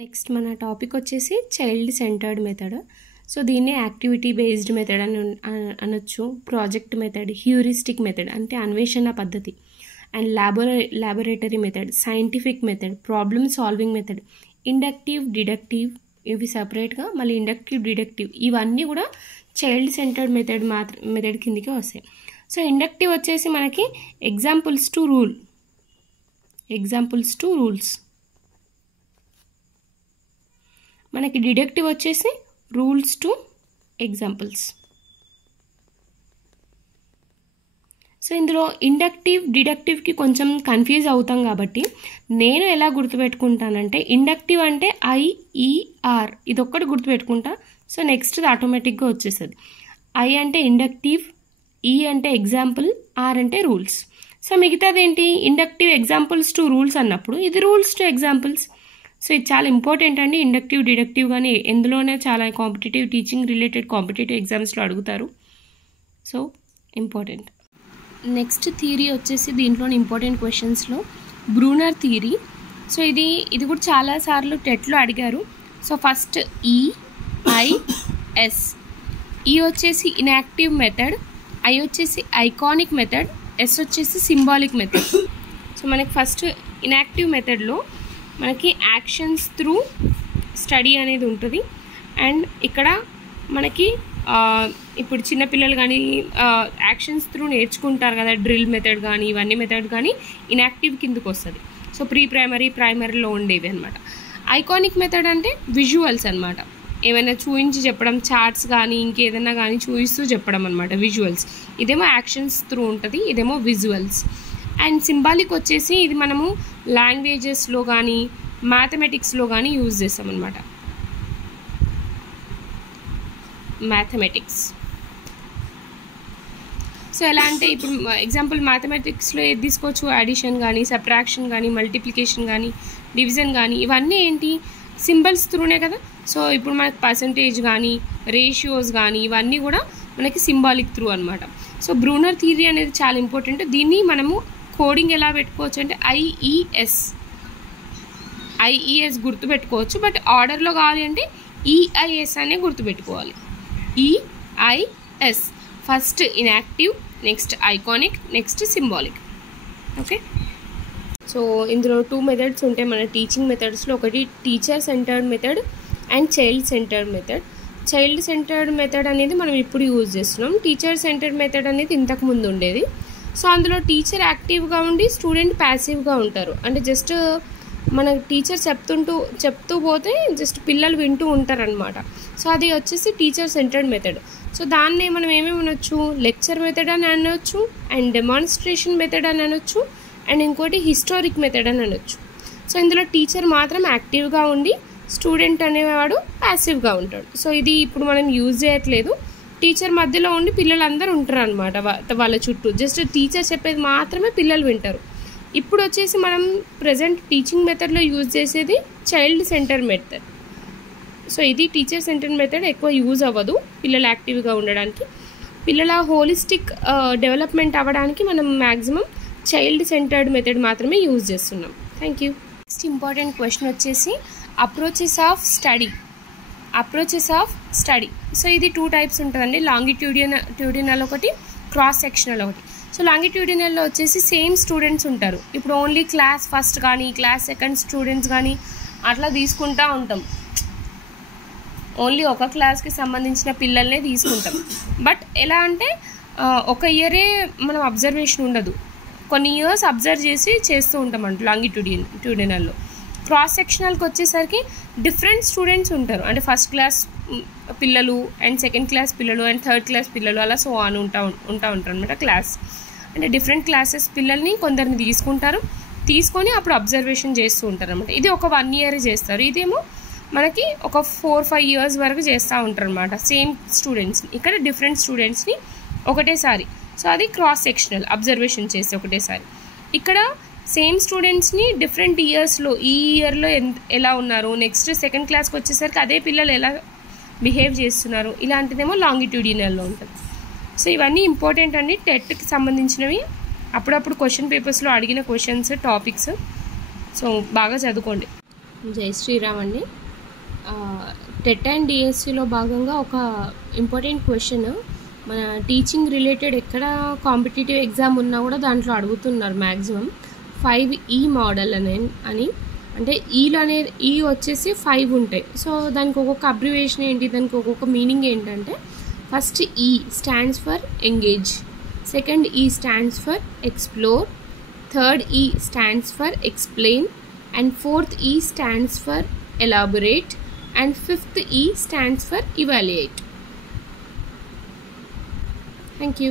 Next మన topic వచ్చేసి child centred method. So దీన్ని యాక్టివిటీ బేస్డ్ మెథడ్ అని అనొచ్చు, ప్రాజెక్ట్ మెథడ్, హ్యూరిస్టిక్ మెథడ్ అంటే అన్వేషణ పద్ధతి, and laboratory method, scientific method, problem solving method, inductive, deductive, ఇవి సపరేట్గా, మళ్ళీ ఇండక్టివ్, డిడక్టివ్ ఇవన్నీ కూడా చైల్డ్ సెంటర్డ్ మెథడ్ కిందికి వస్తాయి. సో ఇండక్టివ్ వచ్చేసి మనకి ఎగ్జాంపుల్స్ టు రూల్స్, మనకి డిడక్టివ్ వచ్చేసి రూల్స్ టు ఎగ్జాంపుల్స్. సో ఇందులో ఇండక్టివ్, డిడక్టివ్కి కొంచెం కన్ఫ్యూజ్ అవుతాం కాబట్టి నేను ఎలా గుర్తుపెట్టుకుంటానంటే, ఇండక్టివ్ అంటే IER ఇదొక్కటి గుర్తుపెట్టుకుంటా. సో నెక్స్ట్ ఆటోమేటిక్గా వచ్చేస్తుంది. I అంటే ఇండక్టివ్, E అంటే ఎగ్జాంపుల్, R అంటే రూల్స్. సో మిగతాది ఏంటి, ఇండక్టివ్ ఎగ్జాంపుల్స్ టు రూల్స్ అన్నప్పుడు ఇది రూల్స్ టు ఎగ్జాంపుల్స్. సో ఇది చాలా ఇంపార్టెంట్ అండి. ఇండక్టివ్, డిడక్టివ్ కానీ ఎందులోనే చాలా కాంపిటేటివ్, టీచింగ్ రిలేటెడ్ కాంపిటేటివ్ ఎగ్జామ్స్లో అడుగుతారు. So important. నెక్స్ట్ థియరీ వచ్చేసి దీంట్లోని ఇంపార్టెంట్ క్వశ్చన్స్లో బ్రూనర్ థియరీ. సో ఇది కూడా చాలాసార్లు టెట్లో అడిగారు. సో ఫస్ట్ EIS, E వచ్చేసి ఇన్యాక్టివ్ మెథడ్, I వచ్చేసి ఐకానిక్ మెథడ్, S వచ్చేసి సింబాలిక్ మెథడ్. సో మనకి ఫస్ట్ ఇన్యాక్టివ్ మెథడ్లో మనకి యాక్షన్స్ త్రూ స్టడీ అనేది ఉంటుంది. అండ్ ఇక్కడ మనకి ఇప్పుడు చిన్నపిల్లలు కానీ యాక్షన్స్ త్రూ నేర్చుకుంటారు కదా, డ్రిల్ మెథడ్ కానీ ఇవన్నీ మెథడ్ కానీ ఇన్యాక్టివ్ కిందకు వస్తుంది. సో ప్రైమరీలో ఉండేవి అనమాట. ఐకానిక్ మెథడ్ అంటే విజువల్స్ అనమాట, ఏమైనా చూపించి చెప్పడం, చార్ట్స్ కానీ ఇంకేదైనా కానీ చూపిస్తూ చెప్పడం అనమాట, విజువల్స్. ఇదేమో యాక్షన్స్ త్రూ ఉంటుంది, ఇదేమో విజువల్స్. అండ్ సింబాలిక్ వచ్చేసి ఇది మనము లాంగ్వేజెస్లో కానీ మ్యాథమెటిక్స్లో కానీ యూజ్ చేస్తామన్నమాట. మ్యాథమెటిక్స్. సో ఎలా అంటే ఇప్పుడు ఎగ్జాంపుల్ మ్యాథమెటిక్స్లో ఏది తీసుకోవచ్చు, అడిషన్ కానీ, సబ్ట్రాక్షన్ కానీ, మల్టిప్లికేషన్ కానీ, డివిజన్ కానీ ఇవన్నీ ఏంటి, సింబల్స్ త్రూనే కదా. సో ఇప్పుడు మనకి పర్సంటేజ్ కానీ, రేషియోస్ కానీ ఇవన్నీ కూడా మనకి సింబాలిక్ త్రూ అనమాట. సో బ్రూనర్ థియరీ అనేది చాలా ఇంపార్టెంట్. దీన్ని మనము కోడింగ్ ఎలా పెట్టుకోవచ్చు అంటే IES గుర్తుపెట్టుకోవచ్చు, బట్ ఆర్డర్లో కావాలి అంటే EIS అనే గుర్తుపెట్టుకోవాలి. EIS first inactive, next iconic, next symbolic. Okay. So ఇందులో 2 మెథడ్స్ ఉంటాయి మన టీచింగ్ మెథడ్స్లో. ఒకటి teacher centred method and child centred method. Child centred method అనేది మనం ఇప్పుడు యూజ్ చేస్తున్నాం. టీచర్ సెంటర్డ్ మెథడ్ అనేది ఇంతకు ముందు ఉండేది. సో అందులో టీచర్ యాక్టివ్గా ఉండి స్టూడెంట్ ప్యాసివ్గా ఉంటారు. అంటే జస్ట్ మన టీచర్ చెప్తూ పోతే జస్ట్ పిల్లలు వింటూ ఉంటారనమాట. సో అది వచ్చేసి టీచర్ సెంటర్డ్ మెథడ్. సో దాన్ని మనం ఏమేమి అనొచ్చు, లెక్చర్ మెథడ్ అని అనొచ్చు, అండ్ డెమాన్స్ట్రేషన్ మెథడ్ అని అనొచ్చు, అండ్ ఇంకోటి హిస్టారిక్ మెథడ్ అని అనొచ్చు. సో ఇందులో టీచర్ మాత్రం యాక్టివ్గా ఉండి స్టూడెంట్ అనేవాడు ప్యాసివ్గా ఉంటాడు. సో ఇది ఇప్పుడు మనం యూజ్ చేయట్లేదు. టీచర్ మధ్యలో ఉండి పిల్లలందరూ ఉంటారు అనమాట వాళ్ళ చుట్టూ. జస్ట్ టీచర్ చెప్పేది మాత్రమే పిల్లలు వింటారు. ఇప్పుడు వచ్చేసి మనం ప్రజెంట్ టీచింగ్ మెథడ్లో యూజ్ చేసేది చైల్డ్ సెంటర్ మెథడ్. సో ఇది టీచర్ సెంటర్ మెథడ్ ఎక్కువ యూజ్ అవ్వదు పిల్లలు యాక్టివ్గా ఉండడానికి. పిల్లల హోలిస్టిక్ డెవలప్మెంట్ అవ్వడానికి మనం మ్యాక్సిమం చైల్డ్ సెంటర్డ్ మెథడ్ మాత్రమే యూజ్ చేస్తున్నాం. Thank you. Next important question వచ్చేసి అప్రోచెస్ ఆఫ్ స్టడీ. సో ఇది 2 టైప్స్ ఉంటుందండి, లాంగిట్యూడినల్ ఒకటి, క్రాస్ సెక్షనల్ ఒకటి. సో లాంగిట్యూడినల్లో వచ్చేసి సేమ్ స్టూడెంట్స్ ఉంటారు. ఇప్పుడు ఓన్లీ క్లాస్ ఫస్ట్ కానీ క్లాస్ సెకండ్ స్టూడెంట్స్ కానీ అట్లా తీసుకుంటూ ఉంటాం. ఓన్లీ ఒక క్లాస్కి సంబంధించిన పిల్లల్నే తీసుకుంటాం. బట్ ఎలా అంటే ఒక ఇయరే మనం అబ్జర్వేషన్ ఉండదు, కొన్ని ఇయర్స్ అబ్జర్వ్ చేస్తూ ఉంటాం అంట లాంగిట్యూడినల్లో. క్రాస్ సెక్షనల్కి వచ్చేసరికి డిఫరెంట్ స్టూడెంట్స్ ఉంటారు. అంటే ఫస్ట్ క్లాస్ పిల్లలు అండ్ సెకండ్ క్లాస్ పిల్లలు అండ్ థర్డ్ క్లాస్ పిల్లలు అలా సో అని ఉంటారు అనమాట. క్లాస్ అంటే డిఫరెంట్ క్లాసెస్ పిల్లల్ని కొందరిని తీసుకొని అప్పుడు అబ్జర్వేషన్ చేస్తూ ఉంటారు అనమాట. ఇది ఒక 1 ఇయర్ చేస్తారు. ఇదేమో మనకి ఒక 4-5 ఇయర్స్ వరకు చేస్తూ ఉంటారు అనమాట సేమ్ స్టూడెంట్స్ని. ఇక్కడ డిఫరెంట్ స్టూడెంట్స్ని ఒకటేసారి. సో అది క్రాస్ సెక్షనల్, అబ్జర్వేషన్ చేస్తే ఒకటేసారి. ఇక్కడ సేమ్ స్టూడెంట్స్ని డిఫరెంట్ ఇయర్స్లో, ఈ ఇయర్లో ఎలా ఉన్నారు, నెక్స్ట్ సెకండ్ క్లాస్కి వచ్చేసరికి అదే పిల్లలు ఎలా బిహేవ్ చేస్తున్నారు, ఇలాంటిదేమో లాంగిట్యూడినల్లో ఉంటుంది. సో ఇవన్నీ ఇంపార్టెంట్ అండి, టెట్కి సంబంధించినవి. అప్పుడప్పుడు క్వశ్చన్ పేపర్స్లో అడిగిన క్వశ్చన్స్, టాపిక్స్. సో బాగా చదువుకోండి. జై శ్రీరామ్ అండి. టెట్ అండ్ డిఎస్సిలో భాగంగా ఒక ఇంపార్టెంట్ క్వశ్చన్, మన టీచింగ్ రిలేటెడ్ ఎక్కడ కాంపిటేటివ్ ఎగ్జామ్ ఉన్నా కూడా దాంట్లో అడుగుతున్నారు మ్యాక్సిమం 5E మోడల్ అని. అంటే ఈ వచ్చేసి 5 ఉంటాయి. సో దానికి ఒక్కొక్క అబ్రివేషన్ ఏంటి, దానికి ఒక్కొక్క మీనింగ్ ఏంటంటే, first E stands for engage, second E stands for explore, third E stands for explain, and fourth E stands for elaborate, and fifth E stands for evaluate. Thank you.